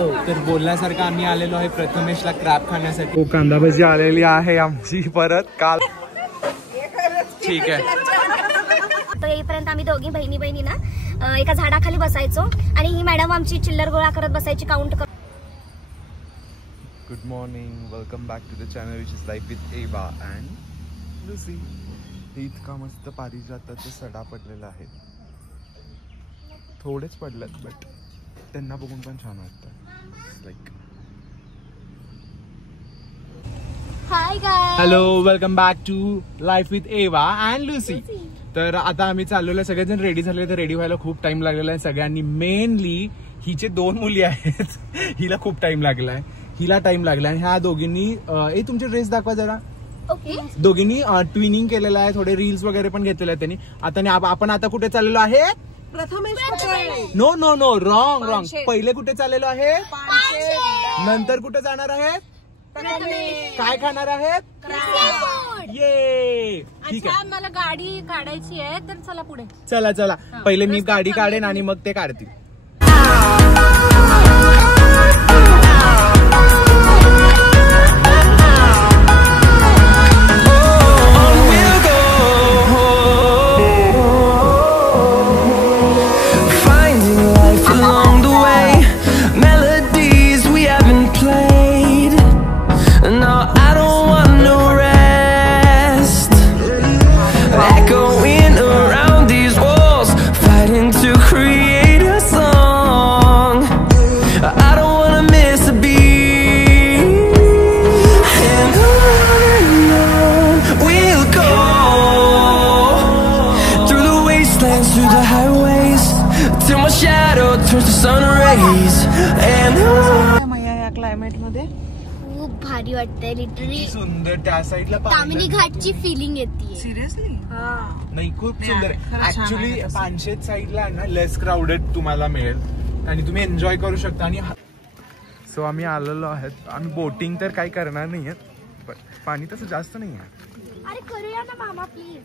तर बोलण्यासारखं आम्ही आलेलो आहे प्रथमेशला क्रॅब खाण्यासाठी. कांदा भजी आलेली आहे आमची परत काल. ठीक आहे. तर येईपर्यंत आम्ही दोघी बहिणी ना एका झाडाखाली बसायचो आणि ही मॅडम आमची चिल्लर गोळा करत बसायची काउंट करत. Good morning, welcome back to the channel which is life with Ava and Lucy. इतका मस्त पारिजाताचा सडा पडलेला आहे. थोडेच पडलेत बट त्यांना बघून पण छान वाटतं. Like hi guys, hello, welcome back to life with Ava and Lucy. तर आता आम्ही चाललेलो, सगळेजण रेडी झाले. तर रेडी व्हायला खूप टाइम लागलेला आहे सगळ्यांनी. मेनली हिचे 2 मुली आहेत हिला खूप टाइम लागलाय, हिला टाइम लागला. आणि ह्या दोघींनी तुमचे ड्रेस दाखवा जरा. ओके. दोघींनी ट्विनिंग केलेलं आहे, थोडे रील्स वगैरे पण घेतलेले आहेत त्यांनी. आता आपण आता कुठे चाललेलो आहे? No no no, wrong. पहिले कुठे चाललेलो आहे? नंतर कुठे जाणार आहेत? काय खाणार आहेत? ये ठीक आहे. मला गाडी काढायची आहे तर चला पुढे. चला पहिले मी गाडी काढेन आणि मग ते काढतील. खूप भारी वाटतंय. लिटरली सुंदर. त्या साईडला तामिनी घाटची फिलिंग येते. सिरियसली? नाही, खूप सुंदर आहे ऍक्च्युली. पानशेत साईडला ना लेस क्राऊडेड तुम्हाला मिळेल आणि तुम्ही एन्जॉय करू शकता. आणि सो आम्ही आलेलो आहेत. आम्ही बोटिंग तर काही करणार नाहीये, पण पाणी तसं जास्त नाही आहे. अरे करूया ना मामा प्लीज.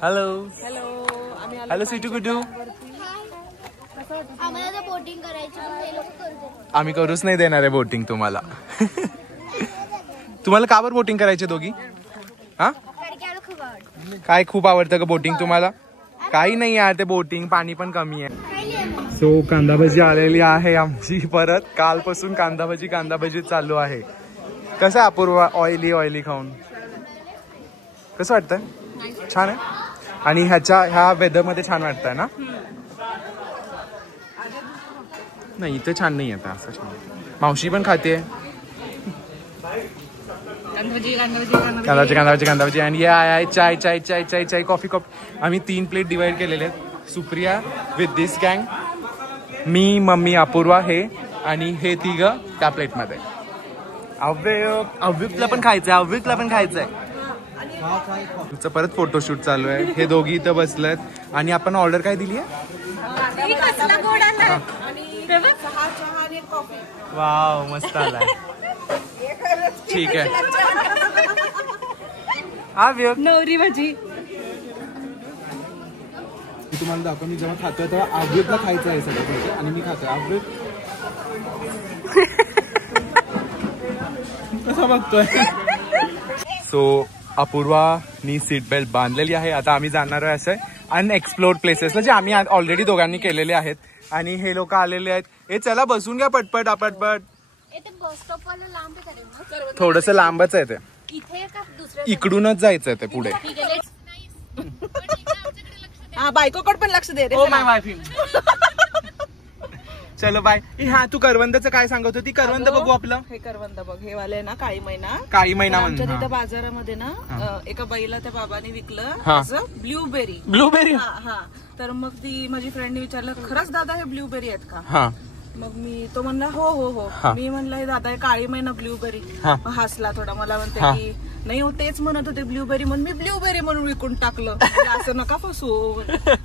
हॅलो सिटू कुटू. आम्हाला तर बोटिंग करायची पण ते लोक करू देत. आम्ही करूच नाही देणार आहे बोटिंग तुम्हाला. तुम्हाला का बरं बोटिंग करायची दोघी? हा, कारण की आम्हाला खूप आवडतं. काय खूप आवडतं का बोटिंग तुम्हाला? काही नाही यार, ते बोटिंग पाणी पण कमी आहे. सो कांदा भजी आलेली आहे आमची परत. कालपासून कांदा भजी चालू आहे. कसं आहे अपूर्वा? ऑइली खाऊन कसं वाटतंय? छान आहे. आणि ह्या वेदर मध्ये छान वाटतंय ना? नाही इथे छान नाही आता असं छान. मावशी पण खाते कांदा भजी. आणि या चाय कॉफी. आम्ही 3 प्लेट डिवाइड केलेले आहेत. सुप्रिया विथ दिस गँग, मी, मम्मी, अपूर्वा हे, आणि हे 3 त्या प्लेट मध्ये. अव्युक्तला पण खायचंय. तुमचं परत फोटोशूट चालू आहे. हे दोघी इथं बसलेत. आणि आपण ऑर्डर काय दिली आहे? वाव, मस्त आलाय. ठीक आहे. नवरी भाजी मी तुम्हाला दाखव. मी जेव्हा खातोय तेव्हा अव्युक्तला खायचं आहे सगळं. आणि मी खातोय. अव्युक्त कसा बघतोय? सो अपूर्वानी सीट बेल्ट बांधलेली आहे. आता आम्ही जाणार आहे असे अनएक्सप्लोर्ड प्लेसेसला, जे आम्ही ऑलरेडी दोघांनी केलेले आहेत. आणि हे लोक आलेले आहेत. हे चला बसून घ्या पटपट. थोडस लांबच आहे ते. इकडूनच जायचंय ते पुढे. बायकोकडे पण लक्ष दे. चलो बाय. हा, तू करवंदाचं काय सांगत होती? करवंद बघू आपलं. हे करवंद बघ, हे वाले ना काळी मैना. आमच्या तिथं बाजारामध्ये ना एका बाईला त्या बाबाने विकलं ब्लूबेरी. ब्लूबेरी. हा. तर मग ती माझी फ्रेंडने विचारलं, खरंच दादा हे ब्लूबेरी आहेत का? हा. मग मी तो म्हणला हो हो हो. मी म्हणलं दादा काळी महिना ब्ल्यूबेरी. हसला थोडा. मला म्हणते की नाही हो तेच म्हणत होते ब्ल्यूबेरी म्हणून मी ब्ल्यूबेरी म्हणून विकून टाकलं. असं नका फसू.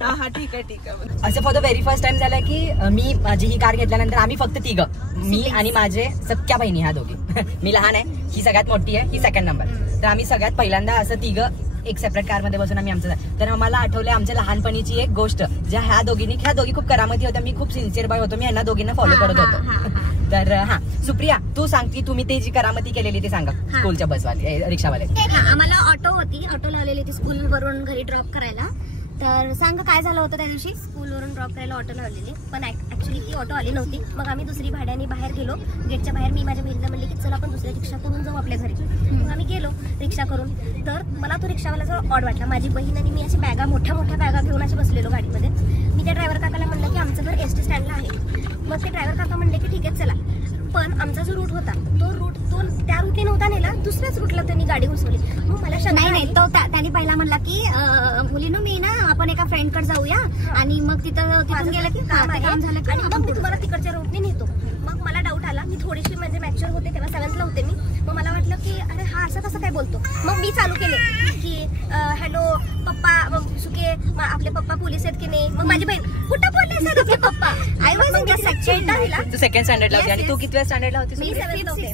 हा ठीक आहे ठीक आहे. असं for the very first time झालं की मी माझी ही कार घेतल्यानंतर आम्ही फक्त तिघं, मी आणि माझे सख्या बहिणी ह्या दोघी. मी लहान आहे, ही सगळ्यात मोठी आहे, ही सेकंड नंबर. तर आम्ही सगळ्यात पहिल्यांदा असं तिघं एक सेपरेट कार मध्ये बसून आम्ही आमचं. तर आम्हाला आठवलंय आमच्या लहानपणीची एक गोष्ट, ज्या ह्या दोघी खूप करामती होत्या. मी खूप सिन्सिअर बॉय होतो, मी ह्यांना दोघींना फॉलो करत होतो. तर हा सुप्रिया, तू सांग की तुम्ही ते जी करामती केलेली ते सांगा स्कूलच्या बसवाले रिक्षावाले. आम्हाला ऑटो होती, ऑटो लावलेली होती स्कूल वरून घरी ड्रॉप करायला. तर सांग काय झालं होतं त्या दिवशी. स्कूलवरून ड्रॉप करायला ऑटो लावलेली, पण ऍक्च्युली ती ऑटो आली नव्हती. मग आम्ही दुसरी भाड्याने बाहेर गेलो. गेटच्या बाहेर मी माझ्या बहिणीला म्हणले की चला आपण दुसऱ्या रिक्षा करून जाऊ आपल्या घरी. मग आम्ही गेलो रिक्षा करून. तर मला तो रिक्षावाला जो ऑड वाटला. माझी बहीण आणि मी अशी बॅगा मोठ्या मोठ्या बॅगा घेऊन असे बसलेलो गाडीमध्ये. मी त्या ड्रायव्हर काकाला म्हणलं की आमचं घर एसटी स्टँडला आहे. मग ते ड्रायव्हर काका म्हणले की ठीक आहे चला. पण आमचा जो रूट होता तो त्या रूटने नव्हता नेला, दुसऱ्याच रूटला त्यांनी गाडी घुसवली. मग मला नाही तो त्यांनी पहिला म्हणला की मुलीनो मी ना आपण एका फ्रेंडकडे जाऊया आणि मग तिथून गेलं की काम झालं आणि मग मी तुम्हाला तिकडच्या रूटने नेतो. मग मला डाऊट आला. मी थोडीशी म्हणजे मॅच्युअर होते तेव्हा, 7th होते मी. मग मला वाटलं की अरे हा असं कसं काय बोलतो. मग मी चालू केले की हॅलो पप्पा, मग सुके आपले पप्पा पोलीस आहेत की नाही. मग माझी बहीण कुठं पोलीस आहेत आपले पप्पा. आय वॉज इन तू सेकंड स्टँडर्डला होती आणि तू कितव्या स्टँडर्डला होती. मी 7th होते.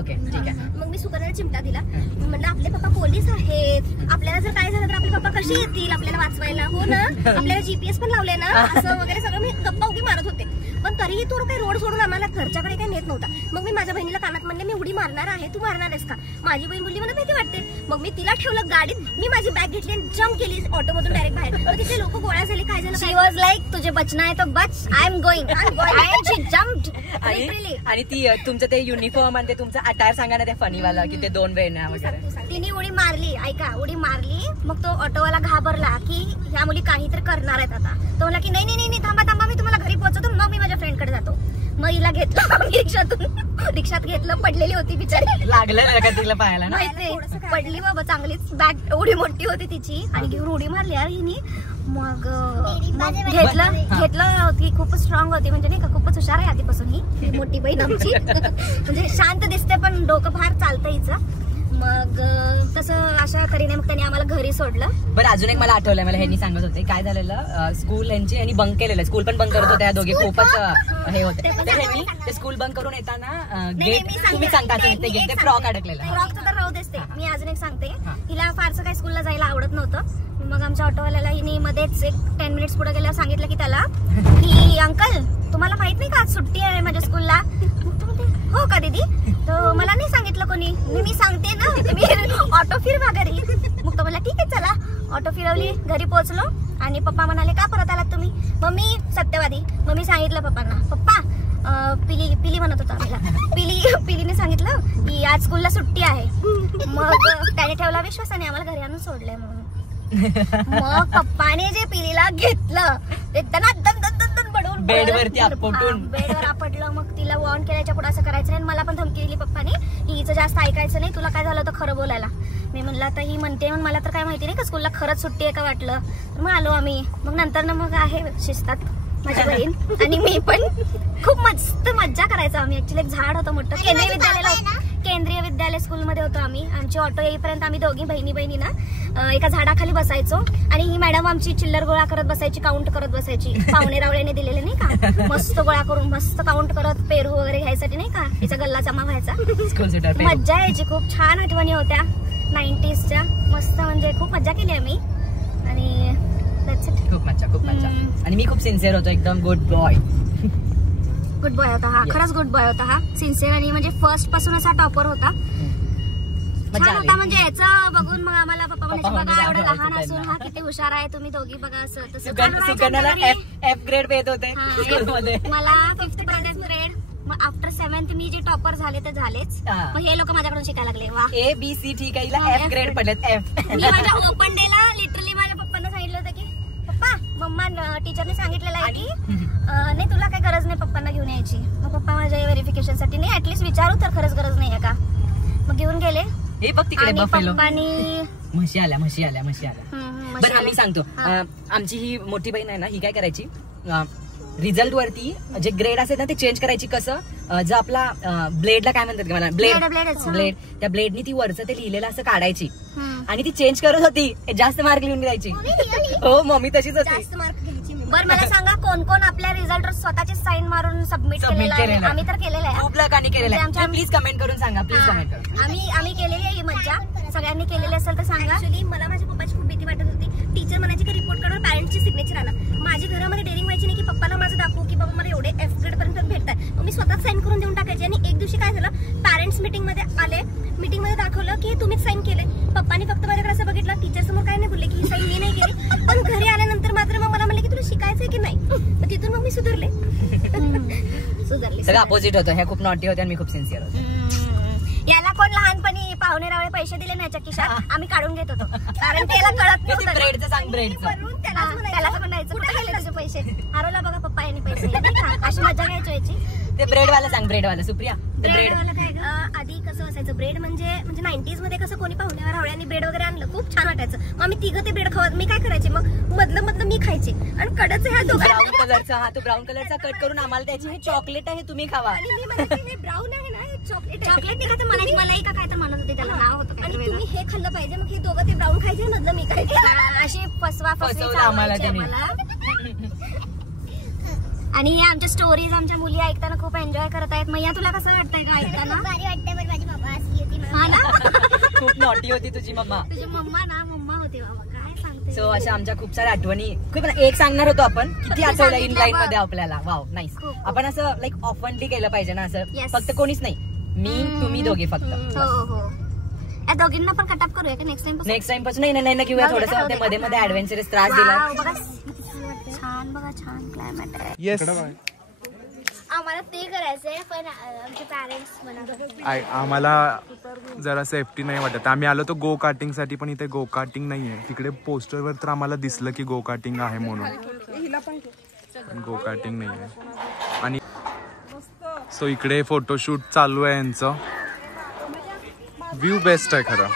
ओके ठीक आहे. मग मी सुकन्याला चिमटा दिला. म्हणलं आपले पप्पा पोलीस आहेत, आपल्याला जर काय झालं तर आपले पप्पा कसे येतील आपल्याला वाचवायला. हो ना, आपल्याला जीपीएस पण लावले ना, असं वगैरे सगळं मी गप्पा उगी मारत होते. पण तरीही तो काही रोड सोडून आम्हाला घरच्याकडे काही नेत नव्हता. मग मी माझ्या बहिणीला कानात म्हणले मी उडी मारणार आहे, तू मारणार आहेस का. माझी बहीण बोलली मला भीती वाटते. मग मी तिला ठेवलं गाडीत. मी माझी बॅग घेतली आणि जम्प केली ऑटो मधून डायरेक्ट बाहेर. मग तिथे लोक गोळा झाले. काय झालं. शी वॉज लाईक तुझे बचना आहे तो बच, I am going. She jumped literally. आणि ती तुमचं ते युनिफॉर्म आणि ते तुमचं अटायर सांगा ना, ते फनीवाला की ते 2 वेण्या वगैरे. तिने उडी मारली, ऐका उडी मारली. मग तो ऑटोवाला घाबरला की ह्या मुली काहीतरी करणार आहेत आता. तो म्हणला की नाही नाही नाही थांबा थांबा, मी तुम्हाला घरी पोहोचवतो, मग मी माझ्या फ्रेंडकडे जातो. मग हिला घेतलं रिक्षात घेतलं. पडलेली होती बिचारी. लागलं का तिला पाहायला ना. माहिती पडली बाबा, चांगलीच बॅग एवढी मोठी होती तिची आणि घेऊन उडी मारली यार हिने. मग घेतलं. ती खूपच स्ट्रॉंग होती, म्हणजे नाही का खूपच हुशार आहे आधीपासून ही मोठी बहीण आमची. म्हणजे शांत दिसते पण डोकं फार चालतं हिचं. मग तसं अशा तऱ्हेने मग त्याने आम्हाला घरी सोडलं. बरं अजून एक मला आठवलंय, मला ह्यांनी सांगत होते काय झालेलं. स्कूल यांची आणि बंक केलेलं, स्कूल पण बंक करत होत्या दोघे, खूपच हे होते. तर ह्यांनी ते स्कूल बंक करून येताना गेट तुम्ही सांगता ते फ्रॉक अडकलेला. फ्रॉकचं तर राहू देते. मी अजून एक सांगते. हिला फारसं काही स्कूलला जायला आवडत नव्हतं. मग आमच्या ऑटोवाल्याला हिने मध्येच एक 10 मिनिट्स पुढे गेल्यावर सांगितलं की त्याला की अंकल तुम्हाला माहित नाही का आज सुट्टी आहे माझ्या स्कूलला. हो का दीदी. तर मला नाही सांगितलं कोणी. मी सांगते ना, मी ऑटो फिरवा घरी. मग तो मला ठीक आहे चला. ऑटो फिरवली, घरी पोहोचलो आणि पप्पा म्हणाले का परत आलात तुम्ही. मग मी सत्यवादी. मग मी सांगितलं पप्पांना, पप्पा पिली म्हणत होता आम्हाला. पिलीने सांगितलं की आज स्कूलला सुट्टी आहे. मग त्याने ठेवला विश्वास आणि आम्हाला घरी आणून सोडलंय म्हणून. मग पप्पाने जे पिलीला घेतलं ते बेडवरती बेडवर आपटलं. मग तिला वॉर्न केल्याच्या पुढे असं करायचं नाही. मला पण धमकी दिली पप्पाने की हिचं जास्त ऐकायचं नाही, तुला काय झालं होतं खरं बोलायला. मी म्हणलं आता ही म्हणते म्हणून मला तर काय माहिती नाही का स्कूलला खरंच सुट्टी आहे का वाटलं. मग आलो आम्ही. मग नंतर ना मग आहे शिस्तात माझी बहीण आणि मी पण खूप मस्त मज्जा करायचो आम्ही. ऍक्च्युली एक झाड होतं मोठं केंद्रीय विद्यालय स्कूलमध्ये होतो आम्ही. आमची ऑटो येईपर्यंत आम्ही दोघी बहिणी ना एका झाडाखाली बसायचो आणि ही मॅडम आमची चिल्लर गोळा करत बसायची, काउंट करत बसायची. पाहुणे रावळ्याने दिलेले नाही का, मस्त गोळा करून मस्त काउंट करत पेरू वगैरे घ्यायसाठी नाही का, तिचा गल्ला जमा व्हायचा. मज्जा यायची. खूप छान आठवणी होत्या 90sच्या. मस्त म्हणजे खूप मज्जा केली आम्ही आणि खूप मज्जा. आणि मी खूप सिन्सिअर होतो, एकदम गुड बॉय होता हा. खरंच गुड बॉय होता हा. सिन्सिअर आणि म्हणजे फर्स्ट पासून असा टॉपर होता. छान होता. म्हणजे याचं बघून मग आम्हाला पप्पा म्हणायचे बघा एवढं लहान असून हा किती हुशार आहे, तुम्ही दोघी बघा. असं तसं F ग्रेड येत होते मला 5th ग्रेड. मग आफ्टर 7th मी जे टॉपर झाले ते झालेच. मग हे लोक माझ्याकडून शिकायला लागले. वा ABC ठीक आहे. F ग्रेड पडलेत. मी माझ्या ओपन डे ला लिटरली माझ्या पप्पांना सांगितलं होतं की पप्पा मम्मा टीचरने सांगितलेलं आहे की नाही तुला काय गरज नाही पप्पांना घेऊन यायची. मग पप्पा माझ्या व्हेरिफिकेशन साठी नाही ऍटलीस्ट विचारू तर खरंच गरज नाही आहे का. मग घेऊन गेले. हे बघ तिकडे पप्पांनी म्हशी आल्या. बरं आम्ही सांगतो. आमची ही मोठी बहीण आहे ना, ही काय करायची रिझल्ट वरती जे ग्रेड असेल ना ते चेंज करायची कसं जो आपला ब्लेडला काय म्हणतात का मला ब्लेड त्या ब्लेडनी ती वरचं ते लिहिलेलं असं काढायची आणि ती चेंज करत होती जास्त मार्क लिहून द्यायची. हो मम्मी तशीच होती. जास्त मार्क घ्यायची. बरं मला सांगा कोण कोण आपल्या रिझल्टवर स्वतःची साइन मारून सबमिट केलेलं आहे? आम्ही तर केलेलं आहे. खूप लोकांनी केलेलं आहे. प्लीज कमेंट करून सांगा. प्लीज कमेंट करा. आम्ही केलेली आहे ही मज्जा. सगळ्यांनी केलेली असेल तर सांगा. ऍक्च्युली मला माझ्या पप्पाची खूप भीती वाटत होती. टीचर म्हणायची की रिपोर्ट काढून पॅरेंट्सची सिग्नेचर आणा. माझी घरामध्ये डेअरिंग व्हायची नाही की पप्पाला माझं दाखवू की बाबा मला एवढे एफ ग्रेड पर्यंत भेटताय. मग मी स्वतःच साईन करून देऊन टाकायची. आणि एक दिवशी काय झालं, पॅरेंट्स मीटिंग मध्ये आले. मीटिंग मध्ये दाखवलं की तुम्हीच साईन केले. पप्पानी फक्त माझ्याकडे असं बघितलं, टीचर समोर काय नाही बोलले की ही साईन मी नाही केली. पण घरी आल्यानंतर मात्र मग मला म्हणले की तुला शिकायचंय की नाही. मग तिथून मग मी सुधारले. सगळं अपोजिट होतं. ह्या खूप नॉटी होत्या आणि मी खूप सिन्सिअर होते. याला कोण लहानपणी पाहुणेरावळे पैसे दिले नाही खिशात, आम्ही काढून घेत होतो. कारण त्याला कळत नव्हतं. ब्रेडचं सांग ब्रेडचं. त्यालाच म्हणायचं कुठे गेले तुझे पैसे. हरवला बघा पप्पा यांनी पैसे. अशी मजा घ्यायची याची. ते ब्रेडवाला सांग. ब्रेडवाला सुप्रिया. ब्रेडवाला काय आधी कसं असायचं, ब्रेड म्हणजे 90s मध्ये कसं कोणी पाहुण्यावर रावळ्यांनी ब्रेड वगैरे आणलं खूप छान वाटायचं. मग आम्ही तिघं ते ब्रेड खावत. मी काय करायचे मग मधलं मी खायचे आणि कडच ह्या दोघं ब्राऊन कलरचा. हा तो ब्राऊन कलरचा कट करून आम्हाला द्यायची. हे चॉकलेट आहे तुम्ही खावा. आणि मी म्हणायचे हे ब्राऊन आहे ना, हे चॉकलेट नाही का म्हणायची. मलाही का काय तर म्हणत होते, त्याला नाव होतं. आणि तुम्ही हे खाल्लं पाहिजे. मग हे दोघं ते ब्राऊन खायचे, मधलं मी खायचे. अशी फसवून आम्हाला आणि या आमच्या स्टोरीज आमच्या मुली ऐकताना खूप एन्जॉय करत आहेत. मैया तुला कसं वाटतंय का ऐकताना? भारी वाटतंय. पण माझी मम्मा असली होती ना. खूप नॉटी होती तुझी मम्मा. तुझी मम्मा होती बाबा. काय सांगते. सो अशा आमच्या खूप साऱ्या आठवणी. खूप एक सांगणार होतो आपण किती आठवलं इन लाईफ मध्ये आपल्याला. Wow nice. आपण असं लाईक ऑफनली केलं पाहिजे ना. असं फक्त कोणीच नाही, मी तुम्ही दोघे फक्त. हो या दोघींना पण कटअप करूया की नेक्स्ट टाइम पासून. नाही घेऊया. थोडंसं ते मध्ये मध्ये ऍडव्हेंचरस त्रास दिला. छान बघा, छान क्लायमेट आहे. येस आम्हाला ते करायचंय पण आमचे पॅरेंट्स म्हणा आम्हाला जरा सेफ्टी नाही वाटत. आम्ही आलो तो गो कार्टिंग साठी, पण इथे गो कार्टिंग नाहीये. तिकडे पोस्टरवर तर आम्हाला दिसलं की गो कार्टिंग आहे म्हणून, पण गो कार्टिंग नाहीये. आणि सो इकडे फोटोशूट चालू आहे यांचं. व्ह्यू बेस्ट आहे खरं.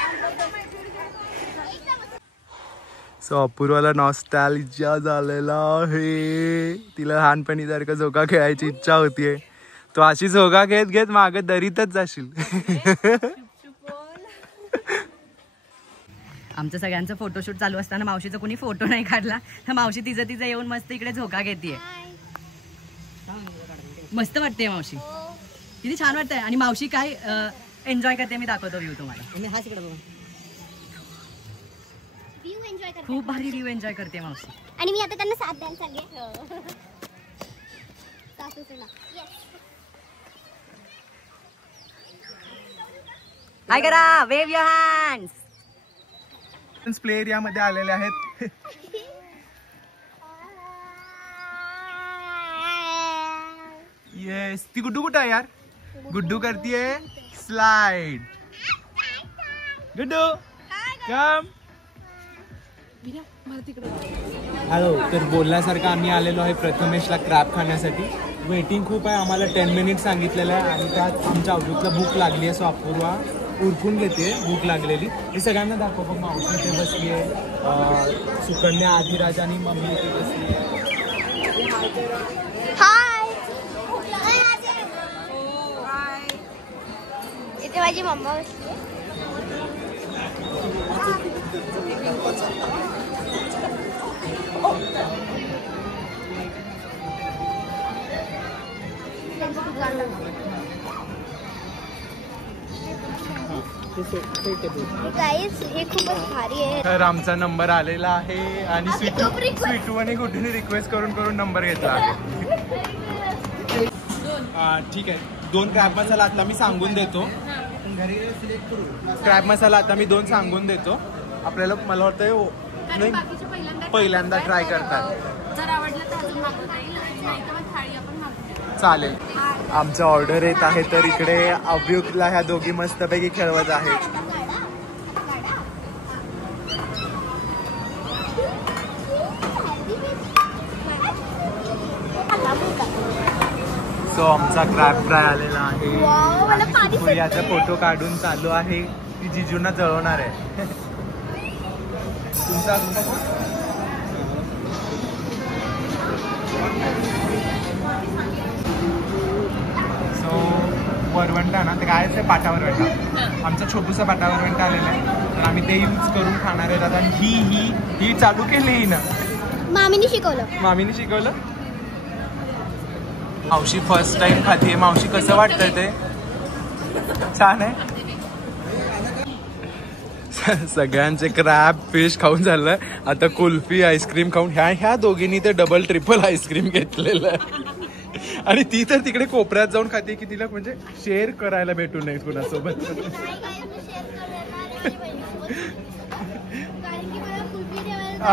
सो अपूर्वाला नॉस्टॅल्जिया झालेला आहे. तिला लहानपणी सारखं झोका खेळायची इच्छा होतीये. तो अशी झोका घेत मागे दरीतच जाशील. आमचं सगळ्यांचं फोटोशूट चालू असताना मावशीचा कोणी फोटो नाही काढला. तर मावशी तिचं येऊन मस्त इकडे झोका घेतीये. मस्त वाटते मावशी, किती छान वाटतंय. आणि मावशी काय एन्जॉय करते मी दाखवतो व्ह्यू तुम्हाला. खूप भारी व्ह्यू एन्जॉय करते मावशी. आणि मी आता त्यांना साथ द्यायला चालले. हाय करा, wave your hands. Play area मध्ये आलेले आहेत. येस, ती गुड्डू कुठं आहे यार? गुड्डू करतीये स्लाइड. गुड्डू कम. हॅलो. तर बोलण्यासारखं आम्ही आलेलो आहे प्रथमेशला क्रॅब खाण्यासाठी. वेटिंग खूप आहे. आम्हाला 10 मिनिट सांगितलेलं आहे आणि त्यात आमच्या अवधूतला भूक लागली आहे. सो अपूर्वा उरकून घेते भूक लागलेली. हे सगळ्यांना दाखव. बघ मावशी इथे बसली आहे, सुकन्या, आधिराज आणि मम्मी इथे बसली आहे. हाय. इथे माझी मम्मा बसली. हे खूपच भारी आहे. तर आमचा नंबर आलेला आहे आणि स्वीटू आणि गुड्डूने रिक्वेस्ट करून नंबर घेतला आहे. ठीक आहे. 2 क्रॅब मसाला आता मी सांगून देतो. क्रॅब मसाला आता मी 2 सांगून देतो. आपल्याला मला वाटतं नाही पहिल्यांदा ट्राय करतात. चालेल. आमचं ऑर्डर येत आहे. तर इकडे अव्युकला ह्या दोघी मस्तपैकी खेळवत आहेत. सो आमचा क्रॅब फ्राय आलेला आहे. याचा फोटो काढून चालू आहे. ती जिजूंना जळवणार आहे. तुमचा म्हटलं ना तर काय असं पाटावर वेंटा, आमचा छोटूसा पाटावर वेंटा आलेला आहे, तर आम्ही ते यूज करून खाणार आहेत आता. ही चालू केली ना, मामीने शिकवलं. मामीने शिकवलं. मावशी फर्स्ट टाइम खाते. मावशी कसं वाटतंय ते? छान आहे. सगळ्यांचे क्रॅब फिश खाऊन झालं, आता कुल्फी आईस्क्रीम खाऊन ह्या दोघींनी ते डबल ट्रिपल आईस्क्रीम घेतलेलं आहे. आणि ती तर तिकडे कोपऱ्यात जाऊन खाते की तिला म्हणजे शेअर करायला भेटू नये कुणासोबत.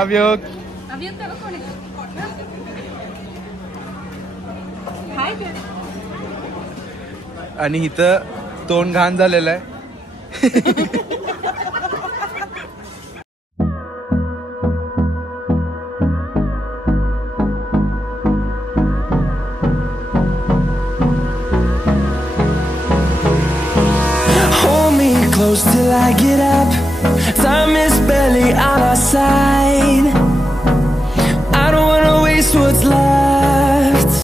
अवयोग आणि इथं तोंड घाण झालेलं आहे. Close till I get up. Time is barely on our side. I don't wanna waste what's left.